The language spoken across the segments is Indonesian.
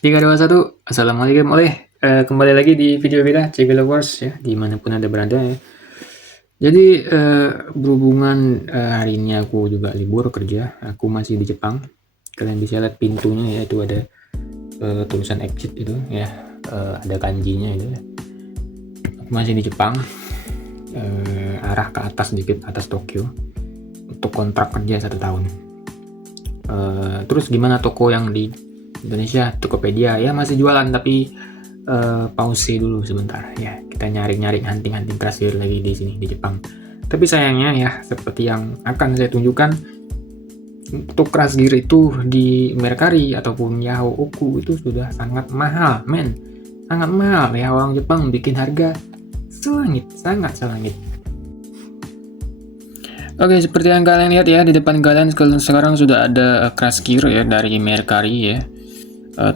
3, 2, 1. Assalamualaikum kembali lagi di video kita CG Lovers ya, dimanapun Anda berada ya. Jadi berhubungan hari ini aku juga libur kerja, aku masih di Jepang. Kalian bisa lihat pintunya ya, itu ada tulisan exit itu ya, ada kanjinya itu ya. Aku masih di Jepang, arah ke atas sedikit, atas Tokyo, untuk kontrak kerja 1 tahun. Terus gimana toko yang di Indonesia? Tokopedia ya masih jualan, tapi pause dulu sebentar ya, kita nyari-nyari hunting kasir lagi di sini di Jepang. Tapi sayangnya ya, seperti yang akan saya tunjukkan, untuk crash gear itu di Mercari ataupun Yahoo Oku itu sudah sangat mahal, sangat mahal ya. Orang Jepang bikin harga selangit, sangat selangit. Oke, seperti yang kalian lihat ya, di depan kalian sekarang sudah ada crash gear ya dari Mercari ya,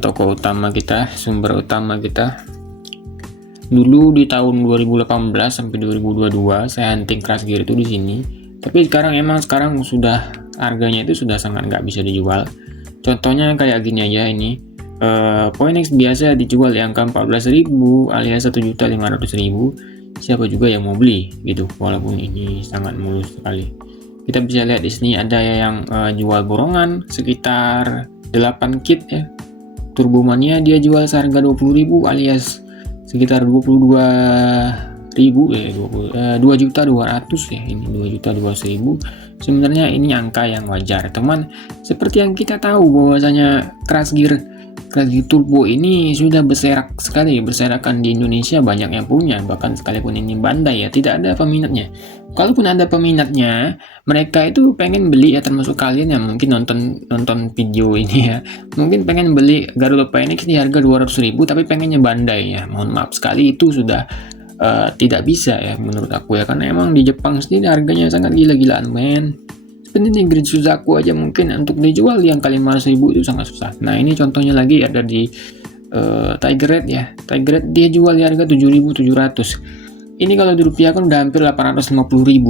toko utama kita, sumber utama kita. Dulu di tahun 2018 sampai 2022 saya hunting crash gear itu di sini, tapi sekarang sudah harganya itu sudah sangat nggak bisa dijual. Contohnya kayak gini aja, ini Poinex biasa dijual di angka 14.000 alias 1.500.000. Siapa juga yang mau beli gitu, walaupun ini sangat mulus sekali. Kita bisa lihat di sini ada yang jual borongan sekitar 8 kit ya. Turbomania dia jual seharga 20.000 alias sekitar 22.000 ya, 2.200.000 ya, ini 2.200.000. Sebenarnya ini angka yang wajar teman, seperti yang kita tahu bahwasanya crash gear turbo ini sudah berserakan di Indonesia, banyak yang punya, bahkan sekalipun ini Bandai ya tidak ada peminatnya. Kalaupun ada peminatnya, mereka itu pengen beli ya, termasuk kalian yang mungkin nonton video ini ya, mungkin pengen beli Garuda Phoenix di harga 200.000 tapi pengennya Bandai ya. Mohon maaf sekali, itu sudah tidak bisa ya menurut aku ya, karena emang di Jepang sendiri harganya sangat gila-gilaan men. Sebenarnya Grid Suzaku aja mungkin untuk dijual yang kali 500.000 itu sangat susah. Nah ini contohnya lagi ada di Tiger Red ya. Tiger Red dia jual di harga 7.700. Ini kalau dirupiahkan udah hampir 850.000.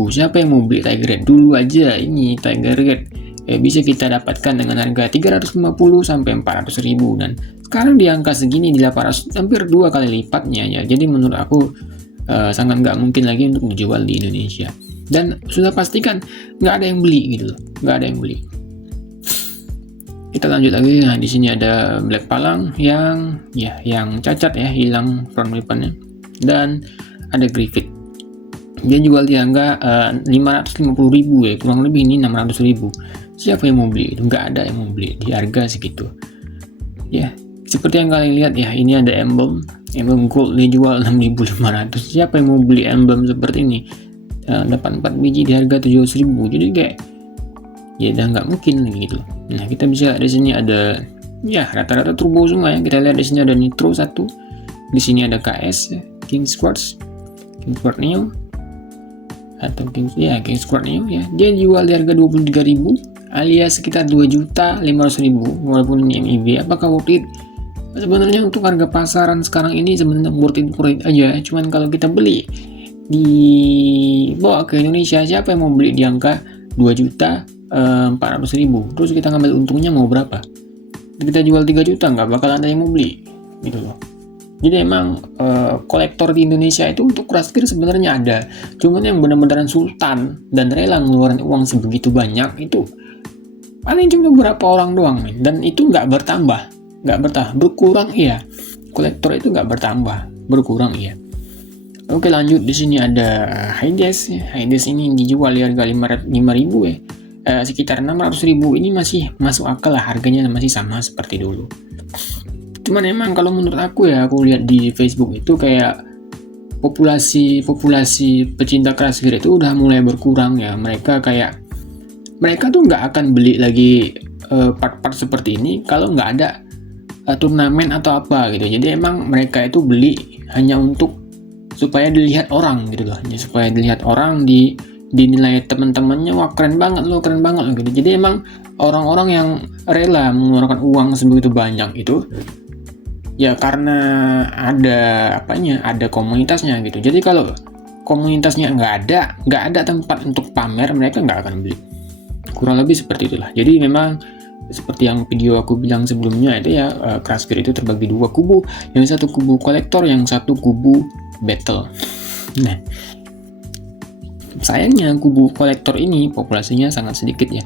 Siapa yang mau beli Tiger Red? Dulu aja ini Tiger Red bisa kita dapatkan dengan harga 350 sampai 400.000, dan sekarang di angka segini di 800, hampir 2 kali lipatnya ya. Jadi menurut aku sangat nggak mungkin lagi untuk dijual di Indonesia. Dan sudah pastikan nggak ada yang beli gitu loh, nggak ada yang beli. Kita lanjut lagi. Nah di sini ada Black Palang yang cacat ya, hilang front weaponnya, dan ada Griffith dia jual di angka 550.000 ya, kurang lebih ini 600.000. Siapa yang mau beli? Itu nggak ada yang mau beli di harga segitu ya. Seperti yang kalian lihat ya, ini ada emblem gold dijual 6.500. Siapa yang mau beli emblem seperti ini? Dapat 4 biji di harga 700.000. Jadi kayak ya udah nggak mungkin gitu. Nah kita bisa lihat di sini ada ya rata-rata turbo semua ya. Kita lihat di sini ada Nitro 1, di sini ada KS King Quartz Neo atau King Quartz Neo ya. Dia jual di harga 23.000 alias sekitar 2.500.000, walaupun ini MIB. Apakah worth it? Sebenarnya untuk harga pasaran sekarang ini sebenarnya worth it aja. Cuman kalau kita beli dibawa ke Indonesia, siapa yang mau beli di angka 2.400.000? Terus kita ngambil untungnya mau berapa? Kita jual 3 juta nggak bakal ada yang mau beli gitu loh. Jadi emang kolektor di Indonesia itu untuk crash gear sebenarnya ada, cuman yang benar-benar sultan dan rela ngeluarin uang sebegitu banyak itu paling cuma beberapa orang doang men. Dan itu nggak bertambah, berkurang iya. Kolektor itu nggak bertambah, berkurang iya. Oke lanjut, di sini ada Hades. Hades ini dijual di harga 5.000 ya, sekitar 600.000. Ini masih masuk akal lah, harganya masih sama seperti dulu. Cuman emang kalau menurut aku ya, aku lihat di Facebook itu kayak populasi pecinta crash gear itu udah mulai berkurang ya. Mereka tuh nggak akan beli lagi part-part seperti ini kalau nggak ada turnamen atau apa gitu. Jadi emang mereka itu beli hanya untuk supaya dilihat orang gitu loh, supaya dilihat orang, dinilai teman-temannya, wah keren banget loh gitu. Jadi emang orang-orang yang rela mengeluarkan uang sebegitu banyak itu ya karena ada komunitasnya gitu. Jadi kalau komunitasnya nggak ada tempat untuk pamer, mereka nggak akan beli. Kurang lebih seperti itulah. Jadi memang seperti yang video aku bilang sebelumnya itu ya, Crush Gear itu terbagi dua kubu, yang satu kubu kolektor, yang satu kubu battle. Nah, sayangnya kubu kolektor ini populasinya sangat sedikit ya.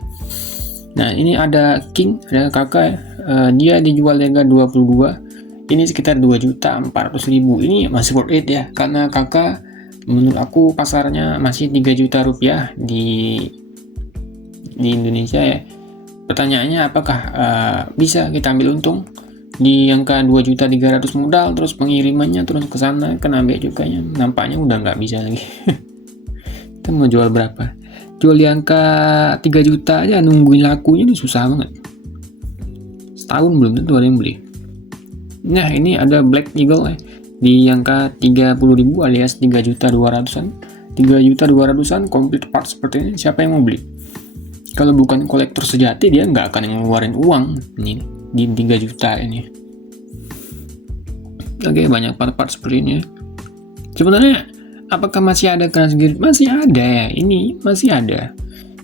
Nah, ini ada King, ada kakak, dia dijual harga 22, ini sekitar 2.400.000. Ini masih worth it ya, karena kakak menurut aku pasarnya masih 3 juta rupiah di Indonesia ya. Pertanyaannya apakah bisa kita ambil untung di angka 2.300.000 modal, terus pengirimannya terus ke sana kena bea cukainya? Nampaknya udah nggak bisa lagi. Kita mau jual berapa? Jual di angka 3 juta aja, nungguin lakunya ini susah banget. Setahun belum tentu ada yang beli. Nah, ini ada Black Eagle di angka 30.000 alias 3.200.000-an. 3.200.000-an complete part seperti ini, siapa yang mau beli? Kalau bukan kolektor sejati, dia nggak akan ngeluarin uang ini di 3 juta ini. Oke, banyak part-part seperti ini. Sebenarnya apakah masih ada Crush Gear? Masih ada ya, ini masih ada.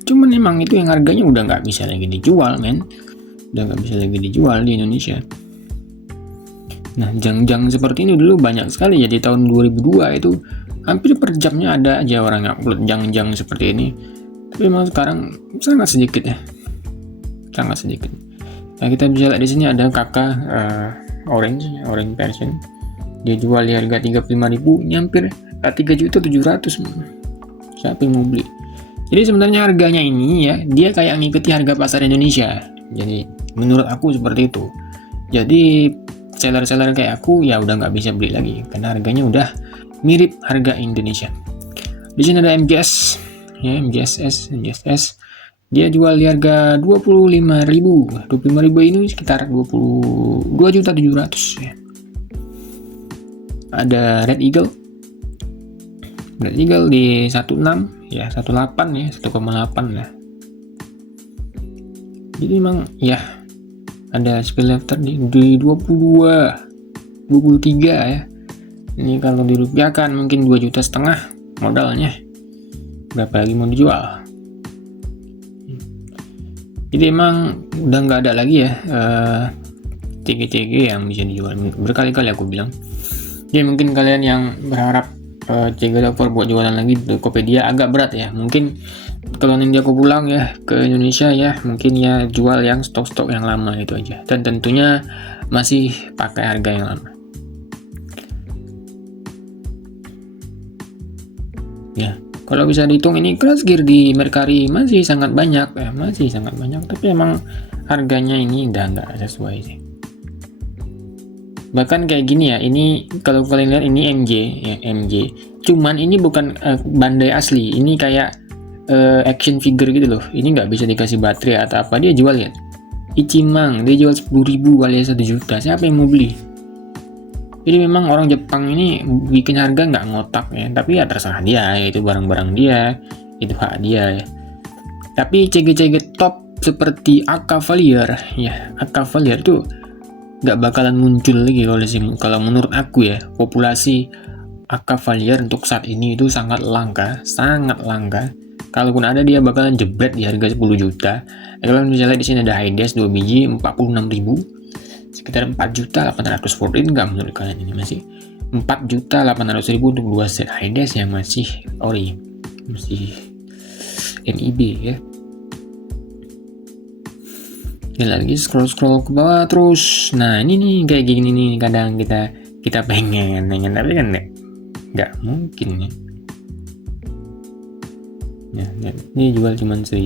Cuman emang itu yang harganya udah nggak bisa lagi dijual, men. Udah nggak bisa lagi dijual di Indonesia. Nah, jang-jang seperti ini dulu banyak sekali ya. Di tahun 2002 itu hampir per jamnya ada aja orang yang upload jang-jang seperti ini. Tapi memang sekarang sangat sedikit ya, sangat sedikit. Nah, kita bisa lihat di sini ada kakak orange version. Dia jual di harga 35.000, ini hampir 3.700.000. Siapa yang mau beli? Jadi sebenarnya harganya ini ya, dia kayak ngikuti harga pasar Indonesia. Jadi menurut aku seperti itu. Jadi seller-seller kayak aku ya udah nggak bisa beli lagi karena harganya udah mirip harga Indonesia. Di sini ada MGS ya, MGSS. Dia jual di harga 25.000. 25.000 ini sekitar 22.700.000 ya. Ada Red Eagle di 16 ya, 18 ya, 1,8 lah. Jadi memang ya ada Speedlifter di 22, 23 ya. Ini kalau dirupiahkan mungkin 2,5 juta modalnya. Berapa lagi mau dijual? Jadi emang udah nggak ada lagi ya CG yang bisa dijual. Berkali-kali aku bilang. Jadi mungkin kalian yang berharap CG Lover buat jualan lagi di Tokopedia agak berat ya. Mungkin kalau nanti aku pulang ya ke Indonesia ya, mungkin ya jual yang stok-stok yang lama itu aja, dan tentunya masih pakai harga yang lama ya. Kalau bisa dihitung ini Crush Gear di Mercari masih sangat banyak ya, tapi emang harganya ini udah nggak sesuai sih. Bahkan kayak gini ya, ini kalau kalian lihat ini MG, cuman ini bukan Bandai asli, ini kayak action figure gitu loh. Ini nggak bisa dikasih baterai atau apa, dia jual ya Ichimang, dia jual 10.000 alias 1 juta. Siapa yang mau beli? Jadi memang orang Jepang ini bikin harga nggak ngotak ya, tapi ya terserah dia, itu barang-barang dia, itu hak dia ya. Tapi CG top seperti Akavalier ya, Akavalier tuh nggak bakalan muncul lagi kalau menurut aku ya. Populasi Akavalier untuk saat ini itu sangat langka. Kalaupun ada, dia bakalan jebret di harga 10 juta. Kalau misalnya di sini ada High-Dash 2 biji 46.000, sekitar 4.814.000. Nggak menurut kalian ini masih 4.800.000 untuk 2 set High-Dash yang masih ori, masih NIB ya. Ya lagi scroll ke bawah terus. Nah ini nih kayak gini nih, kadang kita pengen tapi kan nggak mungkin ya. Ya, ini jual cuma 1.000.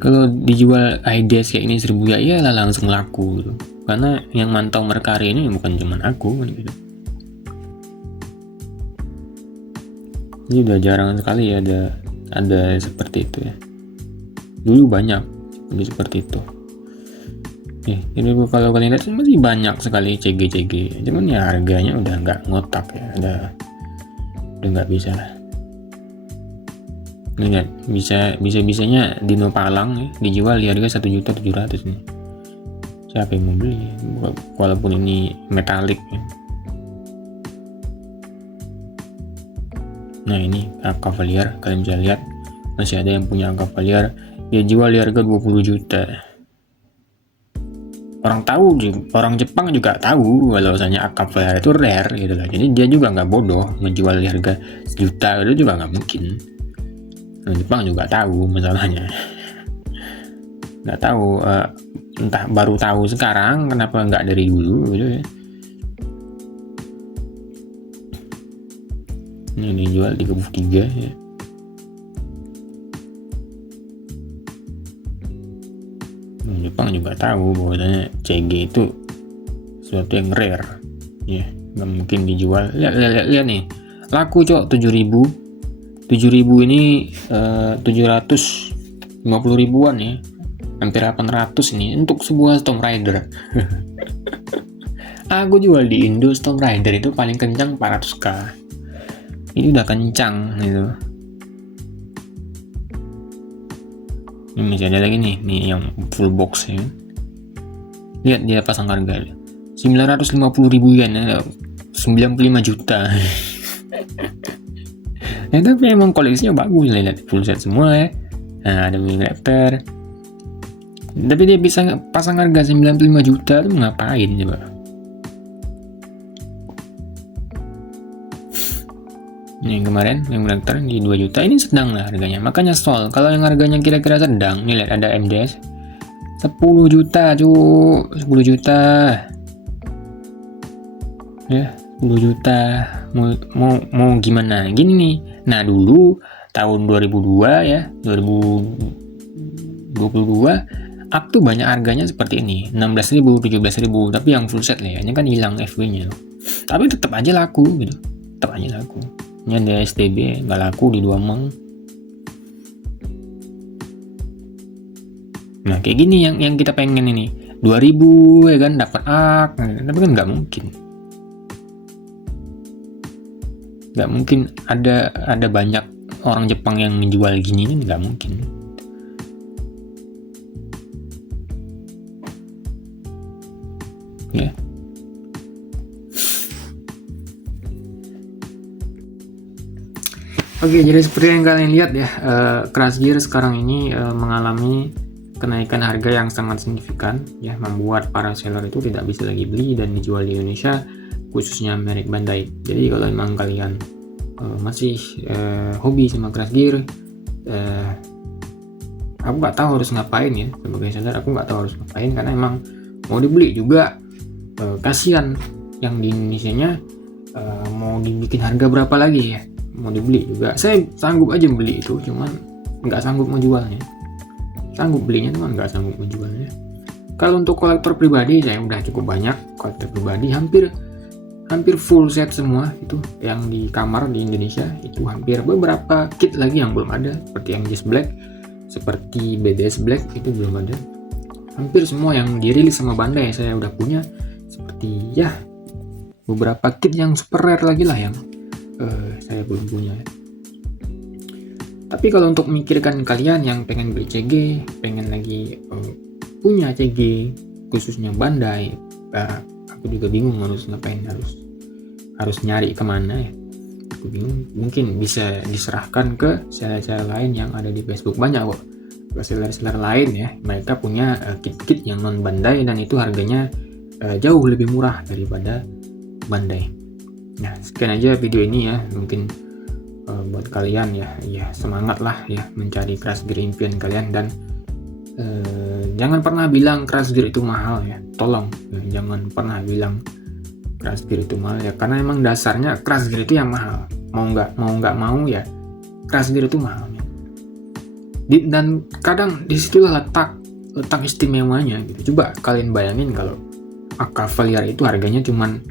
Kalau dijual High-Dash kayak ini 1.000 ya lah langsung laku gitu. Karena yang mantau Mercari ini bukan cuma aku gitu. Ini udah jarang sekali ya ada seperti itu ya. Dulu banyak seperti itu. Jadi kalau kalian lihat masih banyak sekali CG. Cuman ya harganya udah nggak ngotak ya, udah nggak bisa lah. Lihat, bisanya Dino Palang ya, dijual di harga 1.700.000 nih. Siapa yang mau beli? Walaupun ini metalik ya. Nah ini Cavalier, kalian bisa lihat masih ada yang punya Cavalier, dia jual di harga 20 juta. Orang Jepang juga tahu kalau misalnya Cavalier itu rare gitu loh. Jadi dia juga nggak bodoh menjual di harga 1 juta, itu juga nggak mungkin. Orang Jepang juga tahu masalahnya. Nggak tahu, entah baru tahu sekarang, kenapa nggak dari dulu gitu ya. Ini dijual 33 ya. Jepang juga tahu bahwasanya CG itu sesuatu yang rare ya, nggak mungkin dijual. Lihat nih, laku cok 7.000 ini 750 ribuan ya, hampir 800 ini untuk sebuah Tomb Raider. Aku jual di Indo Tomb Raider itu paling kencang 400k, ini udah kencang gitu. Ini masih ada lagi nih yang full box ya. Lihat dia pasang harga 950.000 yen ya, 95 juta. Ya tapi emang koleksinya bagus, lihat full set semua ya. Nah, ada wing raptor. Tapi dia bisa pasang harga 95 juta tuh ngapain coba? Ini yang kemarin yang raptor di 2 juta, ini sedang lah harganya, makanya stall. Kalau yang harganya kira-kira sedang, nih lihat ada MDS 10 juta cu, 10 juta ya, 10 juta. Mau gimana gini nih. Nah dulu tahun 2002 ya, 2022 up tuh banyak harganya seperti ini, 16.000, 17.000, tapi yang full set lah ya, ini kan hilang FW nya tapi tetap aja laku gitu, tetap aja laku. Ini ada STB nggak laku di 2 meng. Nah kayak gini yang kita pengen ini, 2000 ya kan, dapat ak, tapi kan nggak mungkin ada banyak orang Jepang yang menjual gini, ini nggak mungkin. Ya. Oke, jadi seperti yang kalian lihat ya, Crash Gear sekarang ini mengalami kenaikan harga yang sangat signifikan ya, membuat para seller itu tidak bisa lagi beli dan dijual di Indonesia, khususnya merek Bandai. Jadi kalau memang kalian masih hobi sama Crash Gear, aku nggak tahu harus ngapain ya, sebagai seller aku nggak tahu harus ngapain, karena emang mau dibeli juga kasihan yang di Indonesia-nya, mau dibikin harga berapa lagi ya, mau dibeli juga saya sanggup aja beli itu, cuman nggak sanggup menjualnya. Sanggup belinya cuman nggak sanggup menjualnya. Kalau untuk kolektor pribadi saya udah cukup banyak kolektor pribadi, hampir full set semua itu yang di kamar di Indonesia itu, hampir. Beberapa kit lagi yang belum ada, seperti MGS Black, seperti BBS Black itu belum ada. Hampir semua yang dirilis sama Bandai saya udah punya, seperti ya beberapa kit yang super rare lagi lah yang saya belum punya. Tapi kalau untuk memikirkan kalian yang pengen beli CG, pengen lagi punya CG khususnya Bandai, aku juga bingung harus ngapain, harus nyari kemana ya. Aku bingung. Mungkin bisa diserahkan ke seller-seller lain yang ada di Facebook, banyak kok seller-seller lain ya, mereka punya kit-kit yang non Bandai dan itu harganya jauh lebih murah daripada Bandai. Nah sekian aja video ini ya, mungkin buat kalian ya semangat lah ya mencari Crash Gear impian kalian, dan jangan pernah bilang Crash Gear itu mahal ya, tolong ya, jangan pernah bilang Crash Gear itu mahal ya, karena emang dasarnya Crash Gear itu yang mahal, mau nggak mau ya Crash Gear itu mahal ya. Dan kadang disitulah letak istimewanya gitu. Coba kalian bayangin kalau Cavalier itu harganya cuman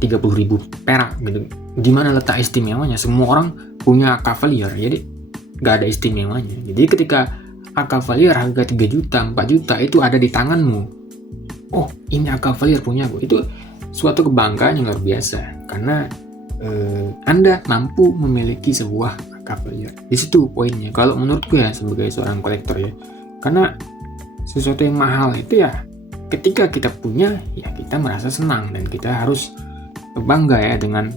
30.000 perak gitu, gimana letak istimewanya? Semua orang punya Cavalier, jadi nggak ada istimewanya. Jadi ketika Cavalier harga 3 juta, 4 juta itu ada di tanganmu, oh ini Cavalier punya aku, itu suatu kebanggaan yang luar biasa, karena Anda mampu memiliki sebuah couple year. Di situ poinnya kalau menurutku ya sebagai seorang kolektor ya, karena sesuatu yang mahal itu ya ketika kita punya ya kita merasa senang dan kita harus bangga ya dengan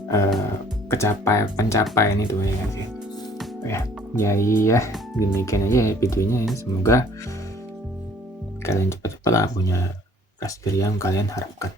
pencapaian itu ya demikian aja ya videonya ya. Semoga kalian cepat-cepat lah punya kasir yang kalian harapkan.